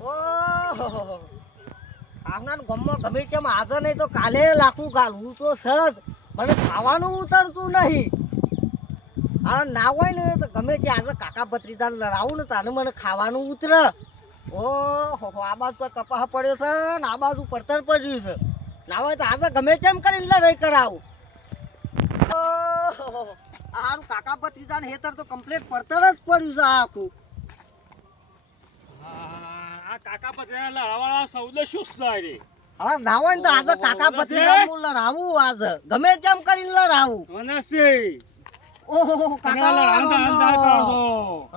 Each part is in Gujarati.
ઓહો આપણા ગામમાં ગમે તેમ આજે નહીં તો કાલે લાકડું ગાલવું તો સજ મને ખાવાનું ઉતરતું નહીં. આ ના હોય ને તો ગમે તે આજે કાકા ભત્રીજાને લડાવું ને તાને મને ખાવાનું ઉતરે. ઓહો આ બાજુ તો કપાહ પડ્યો છે ને આ બાજુ પડતર પડ્યું છે. ના હોય તો આજે ગમે તેમ કરીને લડાઈ કરાવું. ઓહો આનું કાકા ભત્રીજાને હેતર તો કમ્પ્લીટ પડતર જ પડ્યું છે આખું. આ કાકા પત્રીના લડાવાળા સૌદો શું છે રે? હવે ના હોય ને તો આજે કાકા ભત્રીજાને હું લડાવું આજે ગમે તેમ કરીને લડાવું. મને છે ઓહો કાકા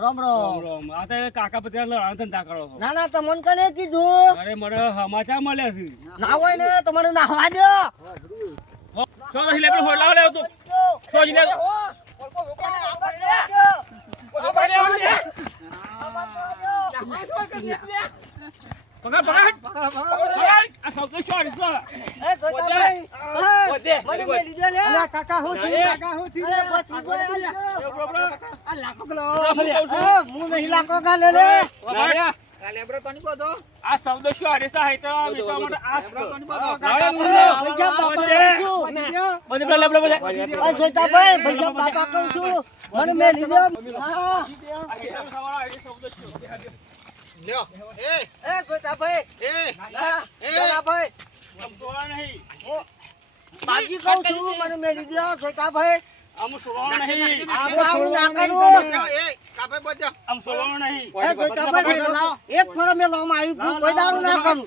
રામ રામ. આ તો કાકા પત્રીના લડાવાના ધંધા કરો છો. ના ના તમને કને કીધું? અરે મને સમાચાર મળ્યા છે. ના હોય ને તો મને નાહવા દો. શું તો હિલે પર લાવ લેવ તું. શું હિલે? પકડ આ સૌદો શું છે? એ જોતા ભાઈ મને મે લીધો લે. કાકા હું થી અરે ભત્રીજો આ લાખો કિલો હું નહીં લાકડો ગાલે લે. આ સૌદો શું હરીસા હે તો વિશ્વા માટે આ પૈસા બાપા કહું છું. આ જોતા ભાઈ પૈસા બાપા કહું છું મને મે લીધો. હા લ્યો એ જોતા ભાઈ જોતા ભાઈ બાજી કહું છું મને મે લીધો. જોતા ભાઈ આમ સોવાનું નહીં. આવું ના કરું. કાપે બોજો આમ સોવાનું નહીં. એ જોતા ભાઈ એક ફળ મે લાવમાં આવી ભૂલ કોઈ દારૂ ના કરું.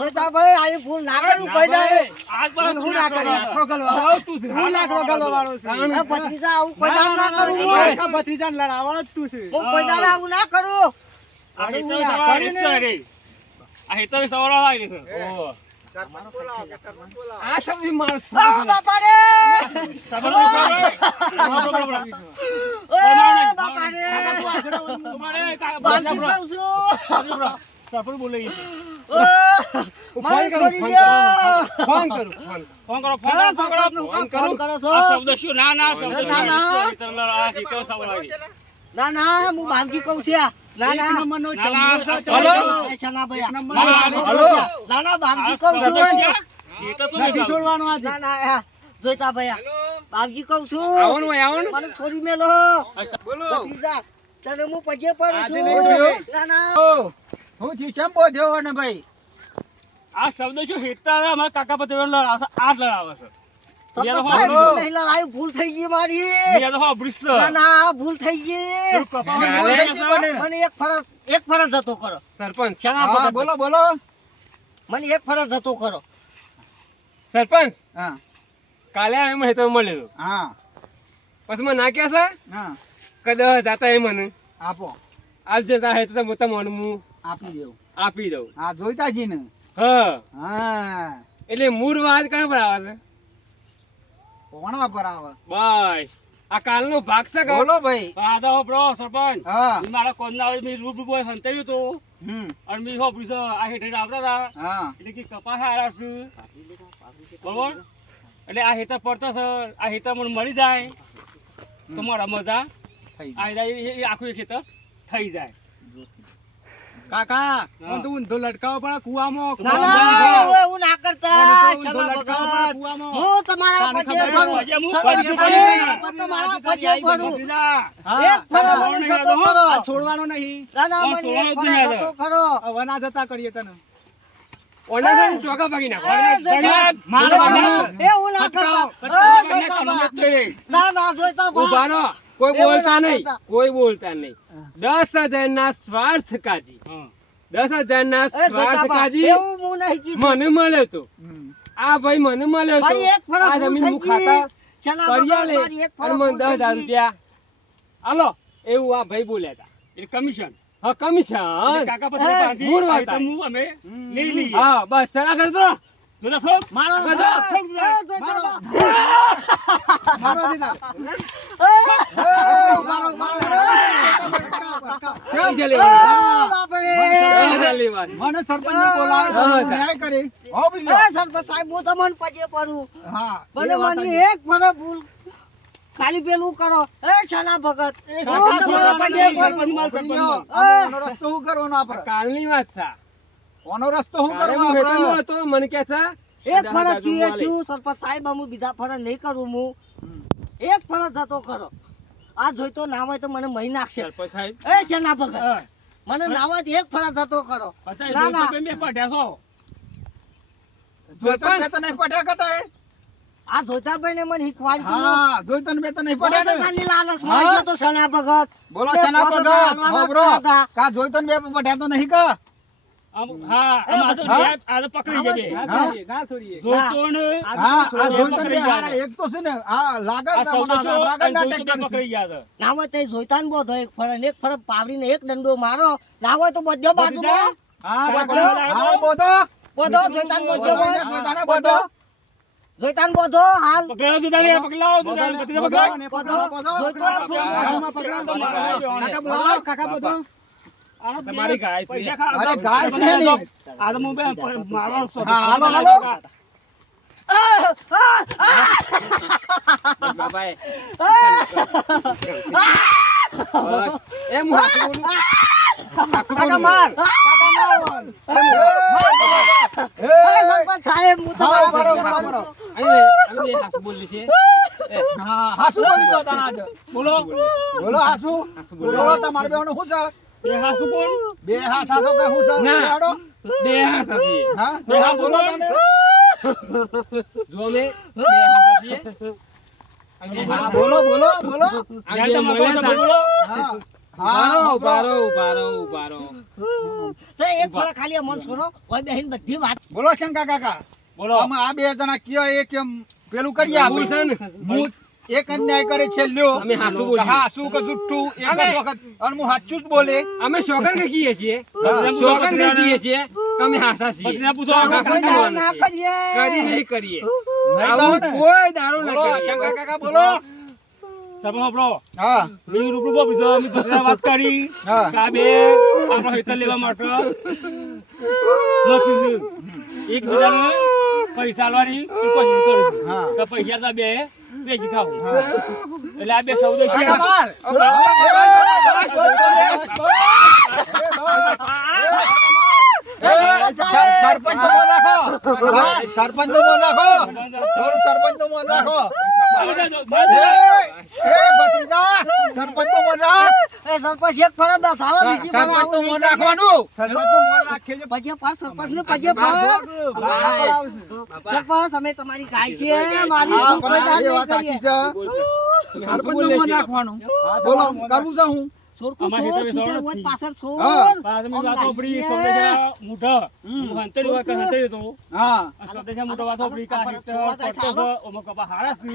જોતા ભાઈ આવી ભૂલ ના કરું કોઈ દારૂ. આજ બસ હું ના કરી. લાકડો ગલવા આવતું છે. હું લાકડો ગલવાળો છું. એ ભત્રીજા આવું કોઈ દારૂ ના કરું. કાકા ભત્રીજાને લડાવવાનો જ તું છે. હું કોઈ દારૂ આવું ના કરું. આ હેતો સવાળા હરીસા રે. આ હેતો સવાળા આવી છે. ઓહો. સરપંચ બોલાવો કે સરપંચ બોલાવો. આ સૌથી માર આ બાપા રે ઓય બાપા રે બાજી કહું છું. સફર બોલે મને છોડી દ્યો. ફોન કરો ફોન કરો છો. આ શબ્દ શું ના ના શબ્દ ના, ના. આ હેતો સવાળા ના ના હું બાજી કહું છું. ના ના નંબરનો ના, ના. ચંપો હલો? છે. એ શના ભાઈ નંબર હલો? ના ના બાજી કહું છું. હેતો તો નથી છોડવાનો આજે. ના ના હા, જોઈતા ભાઈ બાજી કહું છું. આવવાનું હોય આવવાનું મને છોડી મેલો. બોલો ભત્રીજા, તને હું પગે પડું આજે છું. નહીં જોયું? ના ના હું થી ચંપો થયો ને ભાઈ. આ શબ્દ શું હેતા અમારા કાકા પતિ લડાવે છે આ લડાવે છે સતત સાહેબ હું નહીં લડાયું. ભૂલ થઈ ગઈ મારી. બીજા તો હા બ્રિસ્ટ ના ના ભૂલ થઈ ગઈ. મને એક ફરજ જતો કરો. સરપંચ શેના હા, ભગત? બોલો બોલો. મને એક ફરજ જતો કરો. સરપંચ હા કાલે એમ હેતો મળ્યો હા પછી મને નાખ્યા છે હા કદાચ જાતા એ મને આપો આજ જતા હેતો તો મોટા મોન હું આપી દેવું. આપી દઉં હા જોઈતાજી ને. હા હા એટલે મૂળ વાત કણ પર આવે છે કોણા પર આવે. બસ આ કાલનો ભાગ છે કહો બોલો ભાઈ. આ તો બ્રો સરપંચ હા ઈ મારા કોન્ના આવે મી રૂપ બોય સંતાવ્યું તો અને મી હો પ્રીસો આ હેઠે આવતા હતા હા એટલે કે કપાસ હારા છે બરોબર એટલે આ હેતર પડતો છે આ હેતર મને મળી જાય તો મારા મજા થઈ આ જાય એ આખું એક હેતર થઈ જાય કાકા હા. તો ઊંધો લટકાવો પડે કુવામાં. ના ના હવે એવું ના કરતા. ઊંધો શેના લટકાવો ભગત? પડે કુવામાં. હું તમારા તને પગે ખબર પડું. છે, હું સરપંચ પગે સાહેબ, પડું. હું તમારા પગે પડું. ભત્રીજા, હા. એક ફરજ મને જતો કરો. આ છોડવાનો નહીં. ના ના આ મને એક સોળો ફરજ જ જતો કરો. હવે ના જતા કરીએ તને. ઓના છે ને ચોકા ભાગી નાખો. એ જોઈતા- મારો જોઈતા- બાબા. એવું ના કરતા. ખટકાવો, એ જોઈતા બા. ઉભા ના ના જોઈતા બા. રહો. કોઈ એવું બોલતા ના નહીં કરતા. કોઈ બોલતા નહીં 10,000 ના સ્વાર્થ કાજી 10,000 ના એ જોઈતા સ્વાર્થ બા. કાજી એવું હું નહીં કીધું. મને મળ્યો તો હમ. આ ભાઈ મને મળ્યો તો મારી એક ફરજ આ ભૂલ જમીન થઈ હું ગઈ. ખાતા શેના કરી ભગત? આલે મારી એક ફરજ અને મને ભૂલ થઈ 10,000 ગઈ. રૂપિયા હાલો એવું આ ભાઈ બોલ્યા હતા એટલે કમિશન હા કમિશન કાકા પછી મૂળ વાત હમ. લઈ લઈએ હા બસ ચલા કરતો જોતા ઠોક મારો કરતો, ઠોક એ જોતા. જોઈતા બા. મારો દીધા. મારો ક્યાં છે લેવાનું? આ બાપરે. ક્યાં છે લેવાનું? મને સરપંચ બોલાવે તો હા, હું ન્યાય કરી. હો એ બીજો. સરપંચ સાહેબ હું તમને પગે પડું. હા ભલે એ વાત મારી જ. એક ફરજ ભૂલ ખાલી પેલું કરો એ છાના ભગત એ હું સરપંચ તમારા પગે પડું. સરપંચમાં, સરપંચમાં. આનો રસ્તો શું કરવાનો આપણે કાલની વાત છે આનો રસ્તો શું કાલે કરવાનો હું હેઠળનો આપણે હતો મને કે છે એક ફરજ ચીએ છું સરપંચ સાહેબ હું બીજા ફરજ નહીં કરું હું એક ફરજ જતો કરો આ જોઈ તો ના હોય તો મને મહી નાખશે સરપંચ સાહેબ એ છાના ભગત હા. મને ના હોય તો એક ફરજ જતો કરો પચાસ ના, ના. રૂપિયા મેં પઢ્યા છો. જોઈતા મેં તો નહીં પડ્યા કરતા એ આ જોતાભાઈ ને મને શીખવાડ્યું હા જોઈતા મેં તો નહીં પડ્યા ને. પોસતાની લાલચ હા. માં ગયો તો છાના ભગત બોલો એ શેના પોસતા પગા હાલવાના હોબરો હતા. કા જોઈતા મેં પડ્યા તો નહીં કા હા, આમ આ તો હા? ન્યાય- આ તો પકડી જશે. હા? ના છોડીએ જોઈતો ને હા આ જોઈતા પકડી મેં હારા જાય. એક તો છે ને આ લાગે આ જ ના મને સૌદો લાગે અને ના જોઈતો ટેક્ટર બે પકડી ગયા છે. ના હોય તો જોઈતા ને બોધો એક ફરજ પાવડીને એક દંડો મારો ના હોય તો બધો બાજુમાં હા બધો? હા બોધો બધો જોઈતા ને બધો બોધો, જોઈતાને બધો. જોઈતા ને બધો હાલ પકડાવો તો તારે, પકડાવો તો તારે, બધી તો પકડાવો. બધો જોઈતો આ ફૂલ કાકા બોધો આનો તમારી ગાય છે. પૈસા ખા- અરે ગાય છે ને. આ તો હું બે મારવાનો છું. હા, હાલો, હાલો. બાબાએ એમ હું હાથું બોલું કાકા માર કાકા માર એ સરપંચ સાહેબ હું તમારા બરો, પગે બરો, પડું બરો. છું. અમે હાસુ બોલી છે હા હાસુ બોલી દો તને આજે બોલો બોલો હાસુ હાસુ બોલો. બોલો તમારે બેવનું શું છે એ હાસુ કોણ? બે હાથ હાથો કે શું છે ના. હેડો. બે હાસ હતી હા બે હાથ બોલો તમે જો અમે બે હાસ હતી અમે હા બોલો બોલો બોલો જ્યાં તમે કહો છો બોલો. હા બારો હા બારો બારો બારો તો એક ફરજ ખાલી અમન છોડો ઓય બેહીન બધી વાત બોલો શંકા કાકા બોલો. અમે આ બે જણા કયો એ કેમ પેલું કરીએ હું છે આપણે ને હું એક અન્યાય કરે છેલ્લ્યો અમે હાસુ બોલીએ. હાસુ કે જુઠ્ઠું એક જ અમે- વખત અને હું સાચું જ બોલે અમે શોગન કે કીએ છીએ હા. શોગન કે કીએ છીએ કે અમે હાસા છીએ બધાને પૂછો. આવું કાકા કોઈ દાડો બોલવાનું ના છે. કરીએ કરી નહીં કરીએ નહીં આવું કરો ને? કોઈ દારો ન બોલો કરીએ શંકા કાકા બોલો તમે સાંભળો. હા મેં રૂબરૂ બહુ બીજો અમે બધાને વાત કરી હા. કે આ બે આપણા હેતર લેવા માટે નથી થયું. એકબીજાને પૈસા આલવાની ચૂકવણી કરી છે. હા. તો પૈસા તો બે વેચી ખાવું. હા. એટલે આ બે સૌદો છે. કાકા માર સરપંચ નો મોં રાખો સરપંચ નો મોં રાખો થોડું સરપંચ નો મોં રાખો એ ભત્રીજા સરપંચ નો મોં રાખ એ સરપંચ એક ફરજ બસ આવે બીજી ફરજ સરપંચ નું આવું મોં નહીં કરીએ. રાખવાનું પજે પાસ સરપંચ ને પજે પાસ સરપંચ અમે તમારી ગાય છે મારી હા, કોઈ દાડ પણ એ નહીં વાત સાચી કરીએ. છે. હાસુ સરપંચ નું બોલીએ મોં છીએ. રાખવાનું બોલો કરવું છે હું છોડકું અમારી છોડ, હિસાબે છૂટે સવાલ હોય નથી. પાછળ છોડ. હા. તમે આમ વાત સાંભળી, લાગીએ. સોદેજા મૂઢા. હું હંતરી વાત કરી, હંતરી હતો. હા આ સોદેજા મૂઢા વાત સાંભળી કે આ આ હેતર છોડવા જાય પડતો છે, ઓમાં કપા હારા છે.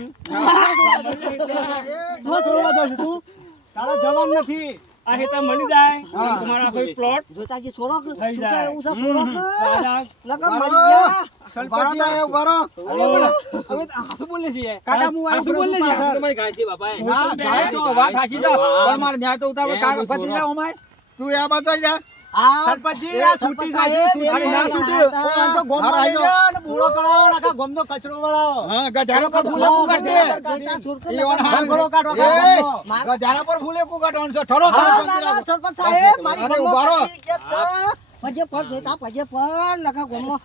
જવાન નથી આ હેતર મળી જાય હા. તમારા કોઈ પ્લોટ જોતાજી છોડો કે થઈ છૂટે જાય. એવું છે છોડો કે દાદા, લગન બરો. મરી ગયા. બરો અમે હાસુ બોલીએ છીએ કાકા હું હાસુ બોલીએ છીએ તમારી ગાય છે બાપાએ ના ગાય છો વાત સાચી છે પણ મારે ન્યાય તો ઉતારવો એ કાકા બધું ભત્રીજા ઓમાય તું આ બાજુ આઈ જા આ સરપંચજી, આ છૂટી જાય છે, અરે ના છૂટ્યું. હારો આઈ જાઓ. હા ગજારા પર ફૂલે કુગાટ દે જોઈતા છોડકે ઈ ઓન હાલ લગન કરો મરી એ ગજારા પર ફૂલે કુગાટવાનું છે ઠરો હા, ના, ના, સરપંચ સાહેબ, મારી અરે ગમો ઉભા રહો. કરી કે છે. પજે પર જોઈતા પજે પર લગા ગમો